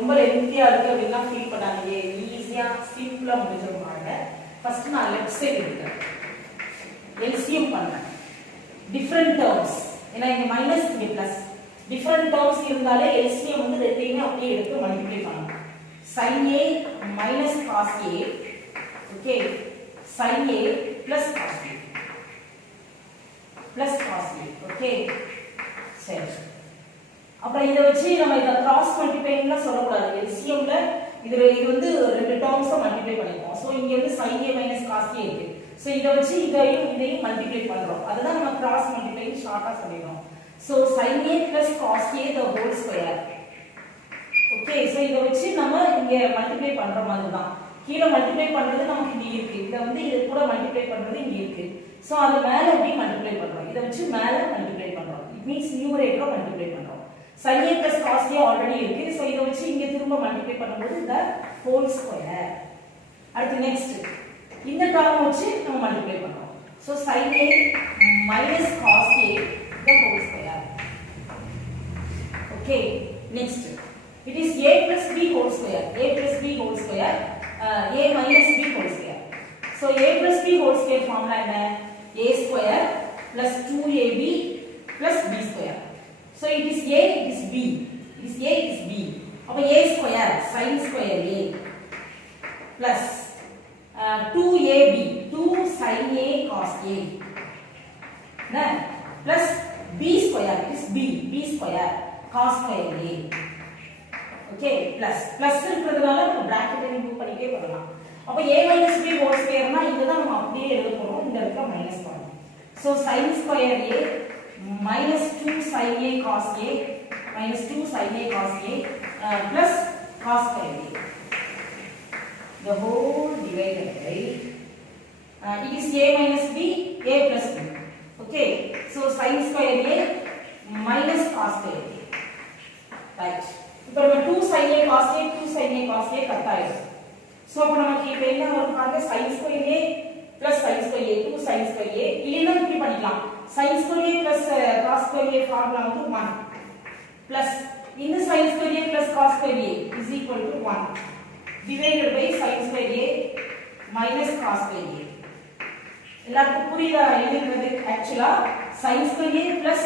ரொம்ப லென்த்தியா இருக்கு அப்படின்னா ஃபீல் பண்ணாதீங்க, ஈஸியா சிம்பிளா முடிஞ்சிரும் பாருங்க. ஃபர்ஸ்ட் நான் லெஃப்ட் சைடு எடுக்கிறேன், எல்சிஎம் பண்றேன். டிஃபரண்ட் டேர்ம்ஸ், ஏன்னா இங்க மைனஸ் இங்க பிளஸ், டிஃபரண்ட் டேர்ம்ஸ் இருந்தாலே எல்சிஎம் வந்து ரெண்டையுமே அப்படியே எடுத்து மல்டிப்ளை பண்ணணும். sin a minus cos a, okay, sin a plus cos a plus cos a, okay. சரி, அப்புறம் இதை வச்சு நம்ம இதை கிராஸ் மல்டிப்ளைலாம் சொல்லக்கூடாது. எல்சிஎம்ல இது வந்து ரெண்டு டேர்ம்ஸை மல்டிப்ளை பண்ணிப்போம். ஸோ இங்க வந்து sin a minus cos a இருக்கு. ஸோ இதை வச்சு இதையும் மல்டிப்ளை பண்றோம். அதுதான் நம்ம கிராஸ் மல்டிப்ளை ஷார்ட்டா சொல்லிடுறோம். So sin a plus cos a the whole square. Okay, so இதை வச்சு நம்ம இங்க மல்டிப்ளை பண்ற மாதிரி தான். கீழே மல்டிப்ளை பண்றது நமக்கு இங்க இருக்கு, இதை வந்து இது கூட மல்டிப்ளை பண்றது இங்க இருக்கு. ஸோ அது மேல எப்படி மல்டிப்ளை பண்றோம், இதை வச்சு மேல மல்டிப்ளை பண்றோம். இட் மீன்ஸ் நியூமரேட்டரை மல்டிப்ளை பண்றோம். sin a plus cos a already இருக்கு. ஸோ இதை வச்சு இங்க திரும்ப மல்டிப்ளை பண்ணும்போது இந்த ஹோல் ஸ்கொயர். அடுத்து நெக்ஸ்ட் இந்த டேர்ம் வச்சு நம்ம மல்டிப்ளை பண்றோம். So sin a minus cos a the whole square. Okay, next it is a plus b whole square, a plus b whole square, a minus b whole square. So a plus b whole square formula என்ன, a square plus 2ab plus b square. So it is a, it is b, it is a, it is b. அப்ப a square sin square a plus 2ab 2 sin a cos a plus b square, it is b square cos square a. Okay, plus இருக்கிறதுனால நம்ம பிராக்கெட்டை remove பண்ணிட்டே வரலாம். அப்ப a minus b whole square னா இதுதான் நம்ம அப்படியே எழுத போறோம், இந்த இடத்துல மைனஸ் பண்ணணும். So sin square a minus 2 sin a cos a minus 2 sin a cos a plus cos square a, the whole divided by it is a minus b, a plus b. Okay, so sin square a minus cos square a, right. இப்போ நம்ம 2 sin a cos a 2 sin a cos a cut ஆயிடும். So அப்ப நமக்கு இப்போ என்ன வரும் பாருங்க, sin square a plus sin square a 2 sin square a, இல்லனா இப்படி பண்ணிக்கலாம், sin square a plus cos square a formula வந்து 1 plus இந்த sin square a plus cos square a is equal to 1 divided by sin square a minus cos square a. எல்லாருக்கும் புரியுதா எழுதுறது? ஆக்சுவலா sin square a plus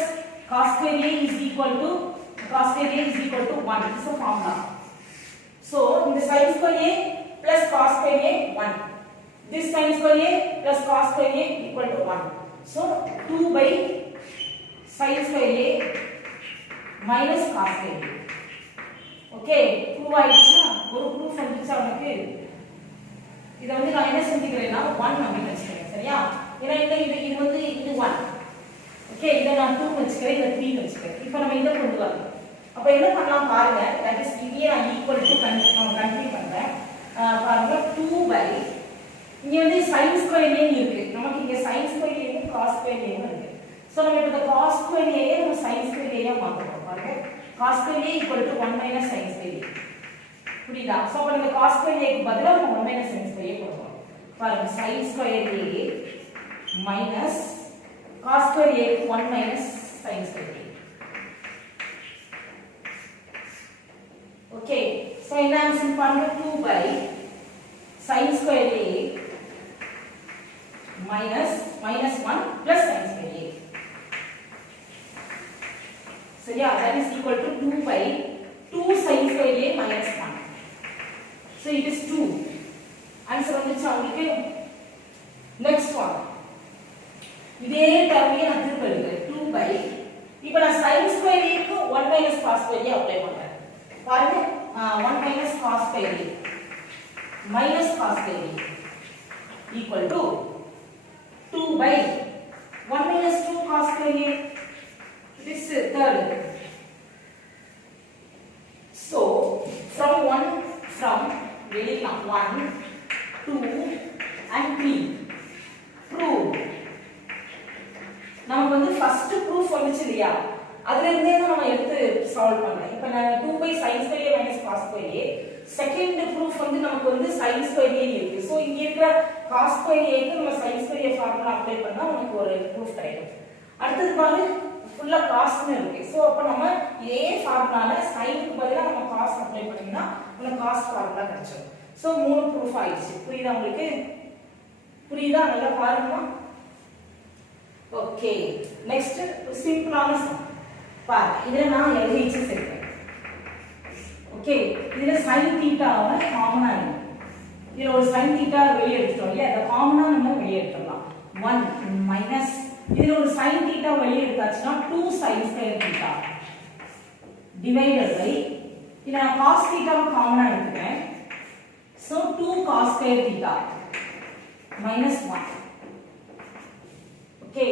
cos square a is equal to cos square a is equal to 1. This is a formula. So in the sin square a plus cos square a 1. This sin square a plus cos square a equal to 1. So 2 by sin square a minus cos square a. Okay, prove ஆயிடுச்சா? ஒரு proof வந்துச்சா உங்களுக்கு? இத வந்து நான் என்ன செஞ்சுக்கிறேன்னா 1 அப்படி வெச்சுக்கிறேன். சரியா? ஏன்னா இது வந்து இது 1. ஓகே, இத நான் 2 வெச்சுக்கிறேன், இத 3 வெச்சுக்கிறேன். இப்போ நம்ம இத கொண்டு வரலாம். அப்ப என்ன பண்ணலாம் பாருங்க, that is இதையே நான் ஈக்குவல் டு கண்டினியூ பண்றேன். பாருங்க 2 by இங்க வந்து sin square a இருக்கு, நமக்கு இங்க sin square a யும் cos square a யும் இருக்கு. சோ நம்ம இப்ப இந்த cos square a யை நம்ம sin square a யா மாத்துறோம். பாருங்க cos square a = 1 minus sin square a. புரியுதா? சோ அப்ப இந்த cos square a க்கு பதிலா நம்ம 1 minus sin square a போடுறோம். பாருங்க sin square a minus cos square a க்கு 1 minus sin square a. Okay, so என்ன ஆன்சர் பாருங்க, 2 by sin square a minus 1 plus sin square a. சரியா? that is equal to 2 by 2 sin square a minus 1. So it is 2. Answer வந்துச்சா உங்களுக்கு? next one, இதே டேர்மையே நான் திருப்பி எழுதுறேன். 2 by இப்போ நான் sin square a க்கு 1 minus cos square a apply பண்றேன். பாருங்க 1 minus cos square a minus cos square a equal to 2 by 1 minus 2 cos square a. This is third. So from really not 1 2 and 3 prove. நமக்கு வந்து first proof வந்துச்சு இல்லையா, அதுல இருந்தே தான் நம்ம எடுத்து சால்வ் பண்ணலாம். இப்போ நான் 2 by sin square a minus cos square a, second proof வந்து நமக்கு வந்து sin square a இருக்கு. சோ இங்க இருக்கிற cos square a க்கு நம்ம sin square a formula apply பண்ணா நமக்கு ஒரு ப்ரூஃப் கிடைக்கும். அடுத்து பாருங்க ஃபுல்லா காஸ்ட்னு இருக்கு. சோ அப்ப நம்ம இதே ஃபார்முலால சைனுக்கு பதிலா நம்ம காஸ் அப்ளை பண்ணீங்கன்னா உங்களுக்கு காஸ் ஃபார்முலா கிடைச்சிடும். சோ மூணு ப்ரூஃப் ஆயிடுச்சு. புரியுதா உங்களுக்கு? புரியுதா? நல்லா பாருங்க. ஓகே, நெக்ஸ்ட் சிம்பிளான சம் பாருங்க. இதுல நான் LHS சேர்க்கிறேன். ஓகே, இதுல sin தீட்டாவை காமனா எடுங்க. இதுல ஒரு sin தீட்டா வெளிய எடுத்துட்டோம் இல்லையா? அத காமனா நம்ம வெளிய எடுத்துடலாம். 1 மைனஸ் இதுல ஒரு sin தீட்டா வெளிய எடுத்தாச்சுனா 2 sin square theta divided by இத நான் cos தீட்டாவை காமனா எடுத்துக்கிறேன். So 2 cos square theta minus 1. Okay,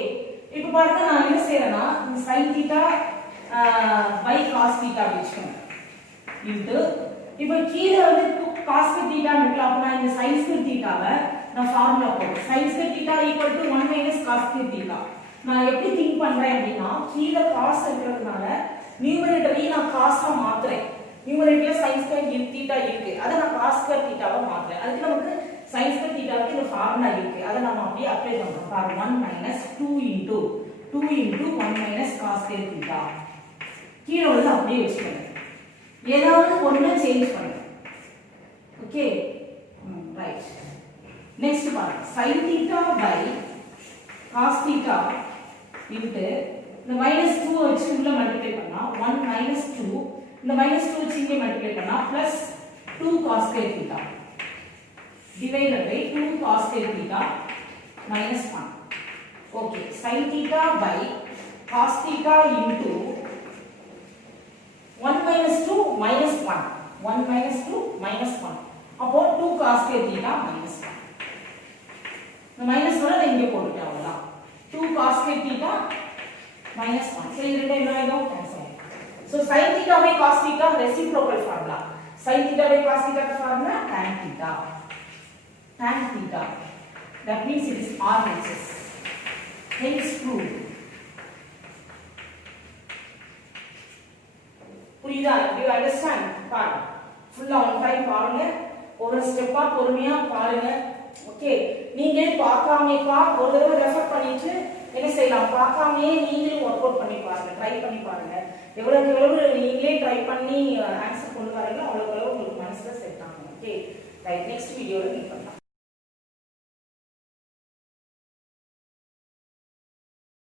இப்போ பாருங்க நான் என்ன செய்றேன்னா sin theta by cos theta வெச்சுக்கிறேன். இன்டு இப்போ கீழ வந்து cos தீட்டா இருக்குல, அப்ப நான் இந்த sin ஸ்கொயர் தீட்டாவை நான் ஃபார்முலா போடுறேன். sin square theta = 1 - cos square theta. நான் எப்படி திங்க் பண்றேன் அப்படினா கீழ cos இருக்கிறதுனால நியூமரேட்டரையும் நான் cos ஆ மாத்துறேன். நியூமரேட்டர்ல sin ஸ்கொயர் தீட்டா இருக்கு, அத நான் cos ஸ்கொயர் தீட்டாவா மாத்துறேன். அதுக்கு நமக்கு sin ஸ்கொயர் தீட்டாவுக்கு இந்த ஃபார்முலா இருக்கு, அத நம்ம அப்படியே அப்ளை பண்றோம். பாருங்க 1 - 2 * 1 - cos ஸ்கொயர் தீட்டா. கீழ வந்து அப்படியே வெச்சுக்கோங்க. ஏதாவது ஒண்ணு சேஞ்ச் பண்ணுங்க. Okay, right. நெக்ஸ்ட் பாருங்க sin theta by cos theta into இந்த -2 வச்சு உள்ள மல்டிப்ளை பண்ணா 1 - 2, இந்த -2 வச்சு இங்க மல்டிப்ளை பண்ணா +2 cos square theta divided by 2 cos square theta -1. Okay, sin theta by cos theta into 1 - 2 -1, 1 - 2 -1, அப்போ 2 cos ஸ்கொயர் தீட்டா -1. இந்த -1 இங்க போட்டுட்டேன், அவ்வளவுதான். 2 cos ஸ்கொயர் தீட்டா -1. சோ இது ரெண்டும் என்ன ஆயிடும்? கேன்சல் ஆயிடும். So sin theta by cos theta reciprocal formula. sin theta by cos theta का formula tan theta. tan theta, that means it is RHS. Hence proved. புரியுதா? Do you understand? பாருங்க, ஃபுல்லா one time பாருங்க, ஒரு ஸ்டெப்பா பொறுமையா பாருங்க. ஓகே, நீங்களே பார்க்காமயே ஒரு தடவை ரெஃபர் பண்ணிட்டு என்ன செய்யலாம், பார்க்காமயே நீங்களும் ஒர்க் அவுட் பண்ணி பாருங்க, ட்ரை பண்ணி பாருங்க. எவ்வளவு நீங்களே ட்ரை பண்ணி ஆன்சர் கொண்டு வரீங்களோ அவ்வளவு உங்களுக்கு மனசுல செட் ஆகும். Okay, right. நெக்ஸ்ட் வீடியோல மீட் பண்ணலாம்.